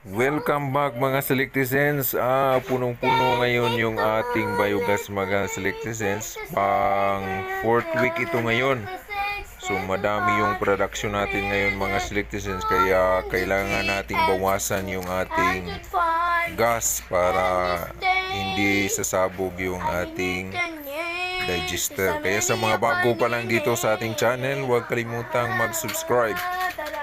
Welcome back mga selectizens. Punong-puno ngayon yung ating biogas mga selectizens. Pang 4th week ito ngayon. So madami yung production natin ngayon mga selectizens. Kaya kailangan nating bawasan yung ating gas para hindi sasabog yung ating digester. Kaya sa mga bago pa lang dito sa ating channel, huwag kalimutang mag-subscribe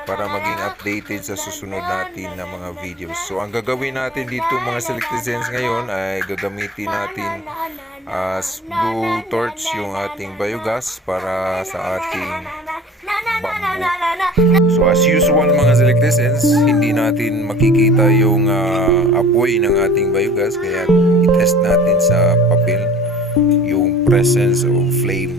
para maging updated sa susunod natin na mga videos. So ang gagawin natin dito mga selectizens ngayon ay gagamitin natin as Blowtorch yung ating biogas para sa ating bamboo. So as usual mga selectizens, hindi natin makikita yung apoy ng ating biogas, kaya i-test natin sa papel yung presence of flame.